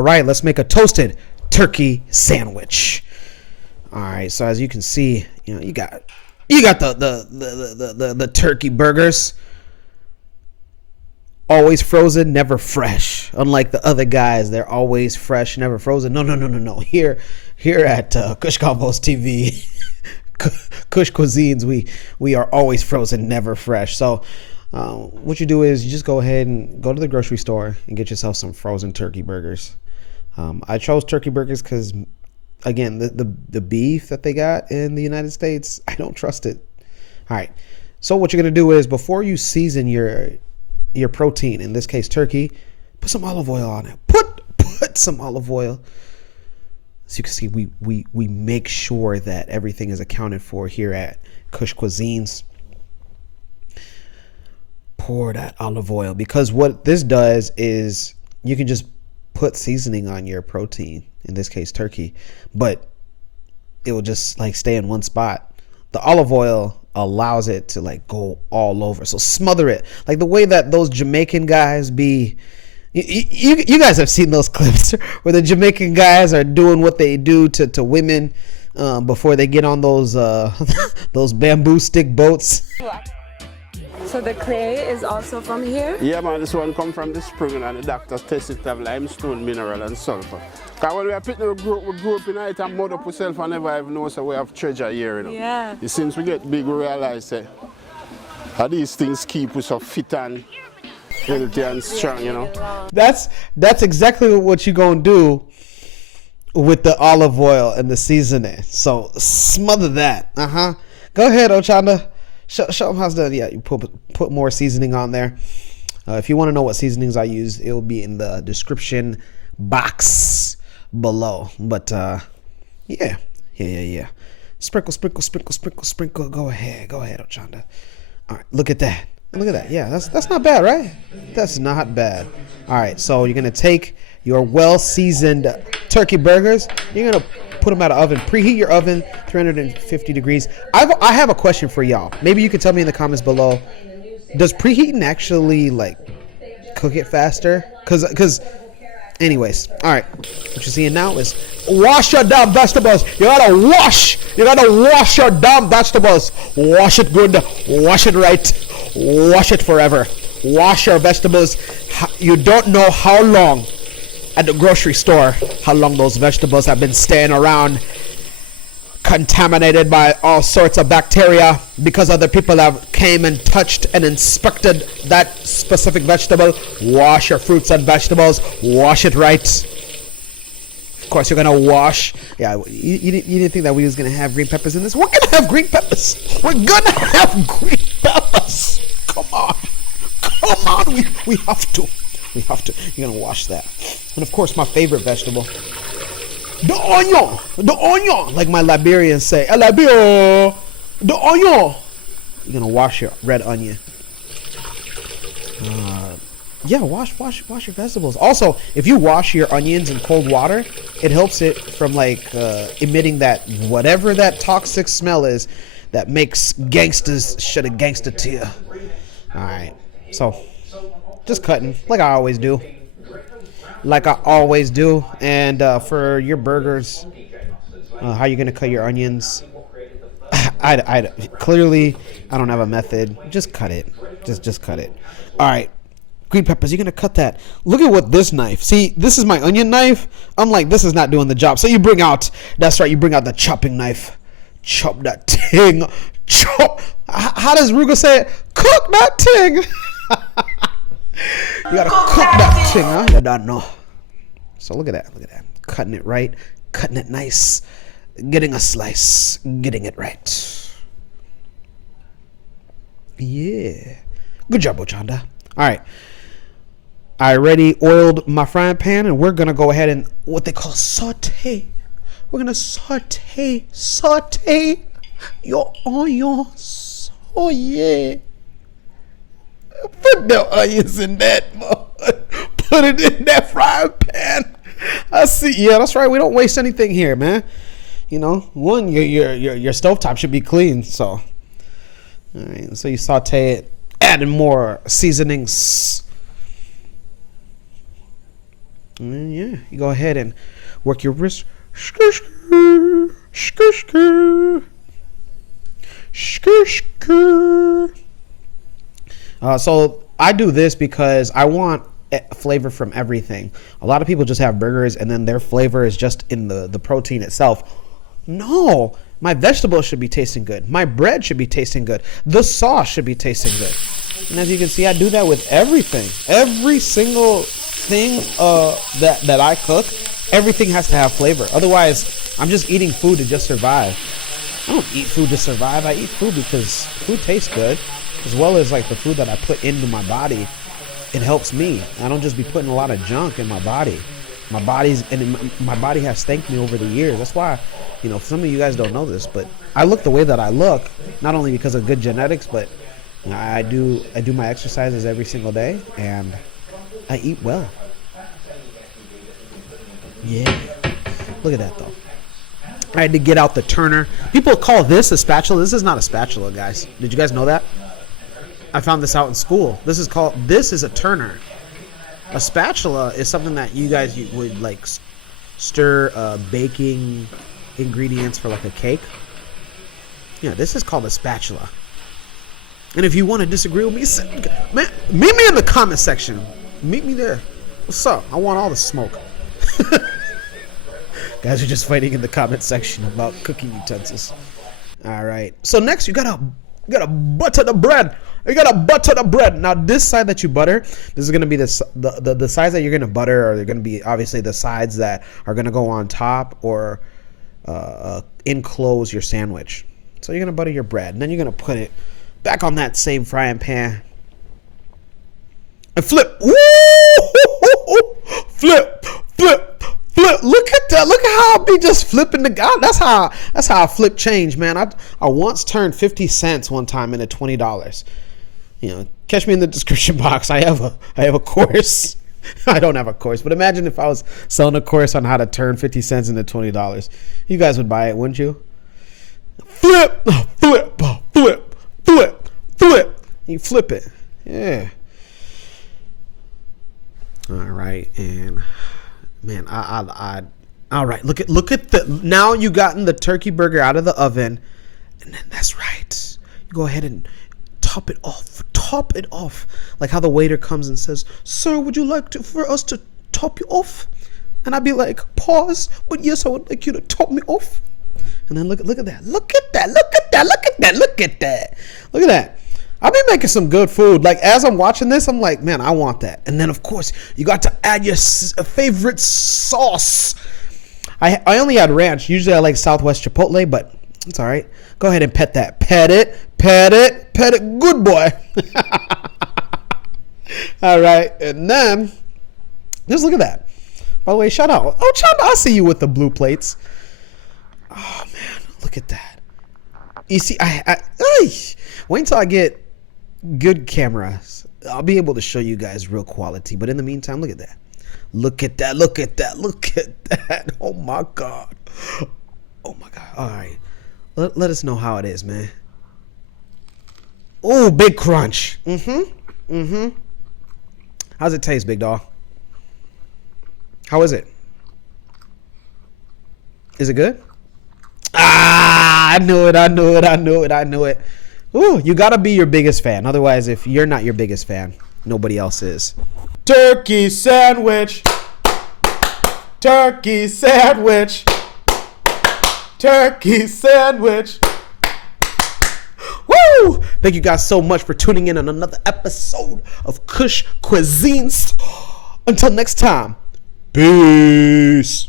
All right, let's make a toasted turkey sandwich. All right, so as you can see, you got the turkey burgers. Always frozen, never fresh. Unlike the other guys, they're always fresh, never frozen. No. Here at Kush Combos TV, Kush Cuisines, we are always frozen, never fresh. So what you do is you just go ahead and go to the grocery store and get yourself some frozen turkey burgers. I chose turkey burgers because, again, the beef that they got in the United States, I don't trust it. All right. So what you're going to do is, before you season your protein, in this case turkey, put some olive oil on it. Put some olive oil. As you can see, we make sure that everything is accounted for here at Kush Cuisines. Pour that olive oil, because what this does is you can just put seasoning on your protein, in this case turkey, but it will just like stay in one spot. The olive oil allows it to like go all over. So smother it like the way that those Jamaican guys be. You guys have seen those clips where the Jamaican guys are doing what they do to women before they get on those those bamboo stick boats. So the clay is also from here? Yeah, man, this one come from the spring and the doctors test it to have limestone, mineral and sulfur. Because when we are picking, we grew up in it and mud up ourselves and never even know so we have treasure here, Yeah. Since we get big, we realize that these things keep us so fit and healthy and strong, That's exactly what you're going to do with the olive oil and the seasoning. So smother that. Go ahead, Ochanda. Show them how it's done. Yeah, you put more seasoning on there. If you want to know what seasonings I use, it will be in the description box below. But yeah. Sprinkle. Go ahead, Ochanda. All right, look at that. Yeah, that's not bad, right? That's not bad. All right, so you're gonna take your well-seasoned turkey burgers. You're gonna put them out of oven. Preheat your oven 350 degrees. I have a question for y'all. Maybe you can tell me in the comments below. Does preheating actually like cook it faster? Cause anyways, all right. What you're seeing now is wash your damn vegetables. You gotta wash your damn vegetables. Wash it good. Wash it right. Wash it forever. Wash your vegetables. You don't know how long at the grocery store, how long those vegetables have been staying around, contaminated by all sorts of bacteria because other people have came and touched and inspected that specific vegetable. Wash your fruits and vegetables. Wash it right. Of course, you're gonna wash. Yeah, you didn't think that we was gonna have green peppers in this? We're gonna have green peppers. We're gonna have green peppers. Come on, we have to. You're gonna wash that. And of course, my favorite vegetable, the onion, like my Liberians say, the onion. You're gonna wash your red onion. Yeah, wash your vegetables. Also, if you wash your onions in cold water, it helps it from like emitting that whatever that toxic smell is that makes gangsters should have gangster to you. All right, so just cutting like I always do. And for your burgers, how you gonna cut your onions? Clearly I don't have a method. Just cut it. Just cut it. All right. Green peppers, you're gonna cut that. Look at what this knife. See, this is my onion knife. I'm like, this is not doing the job. So you bring out the chopping knife. Chop that ting. Chop. How does Ruga say it? Cook that ting. You gotta cook that ting, huh? You don't know. So look at that. Cutting it right. Cutting it nice. Getting a slice. Getting it right. Yeah. Good job, Ochanda. All right. I already oiled my frying pan, and we're gonna go ahead and what they call saute. We're gonna saute your onions. Oh yeah. Put the onions in that mud. Put it in that frying pan. I see. Yeah, that's right. We don't waste anything here, man. One, your stovetop should be clean. So, all right. So you saute it, adding more seasonings. Yeah, you go ahead and work your wrist. Skr, skr, skr, skr. Skr, skr. So I do this because I want flavor from everything. A lot of people just have burgers and then their flavor is just in the protein itself. No, my vegetables should be tasting good. My bread should be tasting good. The sauce should be tasting good. And as you can see, I do that with everything. Every single thing that I cook, everything has to have flavor. Otherwise, I'm just eating food to just survive. I don't eat food to survive. I eat food because food tastes good, as well as like the food that I put into my body. It helps me. I don't just be putting a lot of junk in my body. My body has thanked me over the years. That's why, some of you guys don't know this, but I look the way that I look, not only because of good genetics, but I do my exercises every single day, and I eat well. Yeah. Look at that, though. I had to get out the turner. People call this a spatula. This is not a spatula, guys. Did you guys know that? I found this out in school. This is a turner. A spatula is something that you would like stir baking ingredients for like a cake. Yeah, this is called a spatula. And if you want to disagree with me, man, meet me in the comment section. Meet me there. What's up? I want all the smoke. Guys are just fighting in the comment section about cooking utensils. All right. So next, you gotta butter the bread. You gotta butter the bread. Now this side that you butter, this is gonna be the sides that you're gonna butter, or they're gonna be obviously the sides that are gonna go on top or enclose your sandwich. So you're gonna butter your bread, and then you're gonna put it back on that same frying pan and flip. Woo! Flip, flip, flip. Look at that. Look at how I be just flipping the guy. That's how I flip change, man. I once turned 50 cents one time into $20. Catch me in the description box. I have a course. I don't have a course, but imagine if I was selling a course on how to turn 50 cents into $20. You guys would buy it, wouldn't you? Flip, flip, flip, flip, flip. You flip it. Yeah. All right, and man, I all right. Look at the, now you gotten the turkey burger out of the oven, and then that's right. You go ahead and top it off, like how the waiter comes and says, "Sir, would you like for us to top you off?" And I'd be like, "Pause, but yes, I would like you to top me off." And then look at that. Look at that. I've been making some good food. Like, as I'm watching this, I'm like, man, I want that. And then, of course, you got to add your favorite sauce. I only had ranch. Usually I like Southwest Chipotle, but it's all right. Go ahead and pet that. Pet it. Good boy. All right. And then, just look at that. By the way, shout out. Oh, Ochanda, I see you with the blue plates. Oh, man. Look at that. You see, wait until I get good cameras. I'll be able to show you guys real quality. But in the meantime, look at that. Look at that. Oh, my God. All right. Let us know how it is, man. Oh, big crunch. How's it taste, big dog? How is it? Is it good? I knew it. Ooh, you gotta be your biggest fan. Otherwise, if you're not your biggest fan, nobody else is. Turkey sandwich. Turkey sandwich. Turkey sandwich. Woo! Thank you guys so much for tuning in on another episode of Kush Kuisine. Until next time, peace.